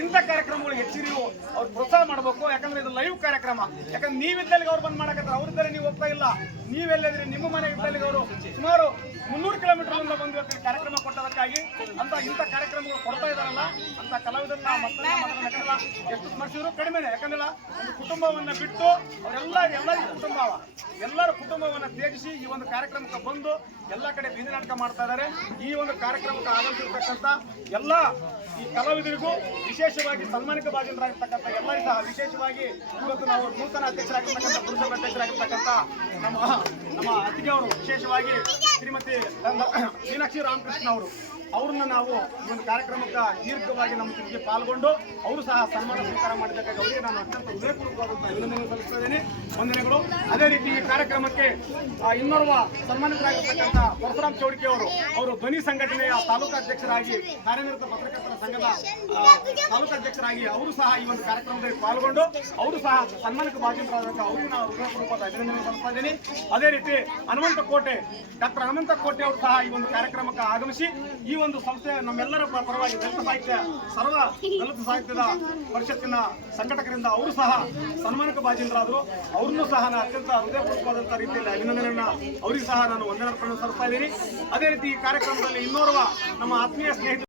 ಇಂಥ ಕಾರ್ಯಕ್ರಮಗಳು ಹೆಚ್ಚು ನೀವು ಅವ್ರು ಪ್ರೋತ್ಸಾಹ ಮಾಡಬೇಕು. ಯಾಕಂದ್ರೆ ಇದು ಲೈವ್ ಕಾರ್ಯಕ್ರಮ. ಯಾಕಂದ್ರೆ ನೀವಿದ್ದಲ್ಲಿಗೆ ಅವ್ರು ಬಂದ್ ಮಾಡಕತ್ತಾರೆ. ಅವ್ರಿದ್ದರೆ ನೀವು ಹೋಗ್ತಾ ಇಲ್ಲ. ನೀವೆಲ್ಲಿದ್ರಿ, ನಿಮ್ಮ ಮನೆ ಇದ್ದಲ್ಲಿಗೆ ಅವರು ಸುಮಾರು ಮುನ್ನೂರು ಕಿಲೋಮೀಟರ್ ಮುಂದೆ ಬಂದು ಕಾರ್ಯಕ್ರಮ ಕೊಟ್ಟದಕ್ಕಾಗಿ ಅಂತ ಇಂಥ ಕಾರ್ಯಕ್ರಮಗಳು ಕೊಡ್ತಾ ಇದಾರಲ್ಲ ಅಂತ ಕಲಾವಿದರು ಮಕ್ಕಳನ್ನ ಯಾಕಂದ್ರೆ ಎಷ್ಟು ಸ್ಮರಿಸಿದ್ರು ಕಡಿಮೆನೆ. ಯಾಕಂದ್ರೆ ಒಂದು ಕುಟುಂಬವನ್ನ ಬಿಟ್ಟು ಅವರೆಲ್ಲ, ಎಲ್ಲರಿಗೂ ಕುಟುಂಬ. ಎಲ್ಲರ ಕುಟುಂಬವನ್ನ ತ್ಯಜಿಸಿ ಈ ಒಂದು ಕಾರ್ಯಕ್ರಮಕ್ಕೆ ಬಂದು ಎಲ್ಲ ಕಡೆ ಬೀದಿ ನಾಟಕ ಮಾಡ್ತಾ ಇದ್ದಾರೆ ಈ ಒಂದು ಕಾರ್ಯಕ್ರಮಕ್ಕೆ ಆಗಮಿಸಿರ್ತಕ್ಕಂಥ ಎಲ್ಲ ಈ ಕಲಾವಿದರಿಗೂ ವಿಶೇಷವಾಗಿ ಸನ್ಮಾನಿಕ ಭಾಜನರಾಗಿರ್ತಕ್ಕಂಥ ಎಲ್ಲರಿಗೂ ಸಹ ವಿಶೇಷವಾಗಿ ಇವತ್ತು ನಾವು ನೂತನ ಅಧ್ಯಕ್ಷರಾಗಿರ್ತಕ್ಕಂಥ ಪುರುಷ ಅಧ್ಯಕ್ಷರಾಗಿರ್ತಕ್ಕಂಥ ನಮ್ಮ ನಮ್ಮ ಅತಿಥಿಯವರು ವಿಶೇಷವಾಗಿ ಶ್ರೀಮತಿ ಮೀನಾಕ್ಷಿ ರಾಮಕೃಷ್ಣ ಅವರು. ಅವ್ರನ್ನ ನಾವು ಈ ಒಂದು ಕಾರ್ಯಕ್ರಮಕ್ಕೆ ದೀರ್ಘವಾಗಿ ನಮ್ಮ ಜೊತೆಗೆ ಪಾಲ್ಗೊಂಡು ಅವರು ಸಹ ಸನ್ಮಾನ ಸ್ವೀಕಾರ ಮಾಡಿದ್ದಕ್ಕಾಗಿ ಅವರಿಗೆ ನಾನು ಅತ್ಯಂತ ಹೃದಯಪೂರ್ವಕವಾದಂತಹ ಅಭಿನಂದನೆ ಸಲ್ಲಿಸ್ತಾ ವಂದನೆಗಳು. ಅದೇ ರೀತಿ ಈ ಕಾರ್ಯಕ್ರಮಕ್ಕೆ ಇನ್ನೋರ್ವ ಸನ್ಮಾನಿತರಾಗಿರ್ತಕ್ಕಂಥ ಪರಶುರಾಮ್ ಚೌಡಿಕೆ ಅವರು ಅವರು ಧ್ವನಿ ಸಂಘಟನೆಯ ತಾಲೂಕು ಅಧ್ಯಕ್ಷರಾಗಿ, ಕಾರ್ಯನಿರತ ಪತ್ರಕರ್ತರ ಸಂಘದ ತಾಲೂಕಾ ತಾಲೂಕು ಅಧ್ಯಕ್ಷರಾಗಿ ಅವರು ಸಹ ಈ ಒಂದು ಕಾರ್ಯಕ್ರಮದಲ್ಲಿ ಪಾಲ್ಗೊಂಡು ಅವರು ಸಹ ಸನ್ಮಾನಕ್ಕೆ ಭಾಜನರಾದಂಥ ಅವರಿಗೆ ನಾವು ಹೃದಯಪೂರ್ವಕವಾದ ಅಭಿನಂದನೆ ಸಲ್ಲಿಸ್ತಾ ಇದ್ದೀನಿ ಅದೇ ರೀತಿ ಹನುಮಂತ ಕೋಟೆ ಡಾಕ್ಟರ್ ಹನುಮಂತ ಕೋಟೆ ಅವರು ಸಹ ಈ ಒಂದು ಕಾರ್ಯಕ್ರಮಕ್ಕೆ ಆಗಮಿಸಿ ಈ ಒಂದು ಸಂಸ್ಥೆ ನಮ್ಮೆಲ್ಲರ ಪರವಾಗಿ ದಲಿತ ಸಾಹಿತ್ಯ, ಸರ್ವ ದಲಿತ ಸಾಹಿತ್ಯದ ಪರಿಷತ್ತಿನ ಸಂಘಟಕರಿಂದ ಅವರು ಸಹ ಸನ್ಮಾನಕ ಭಾಜನರಾದರು. ಅವ್ರನ್ನೂ ಸಹ ನಾನು ಅತ್ಯಂತ ಹೃದಯಪೂರ್ವಕವಾದಂಥ ರೀತಿಯಲ್ಲಿ ಅಭಿನಂದನೆಯನ್ನ ಅವರಿಗೆ ಸಹ ನಾನು ವಂದನಾರ್ಪಣೆ ಸಲ್ಲಿಸ್ತಾ ಇದ್ದೀನಿ. ಅದೇ ರೀತಿ ಈ ಕಾರ್ಯಕ್ರಮದಲ್ಲಿ ಇನ್ನೋರ್ವ ನಮ್ಮ ಆತ್ಮೀಯ ಸ್ನೇಹಿತರು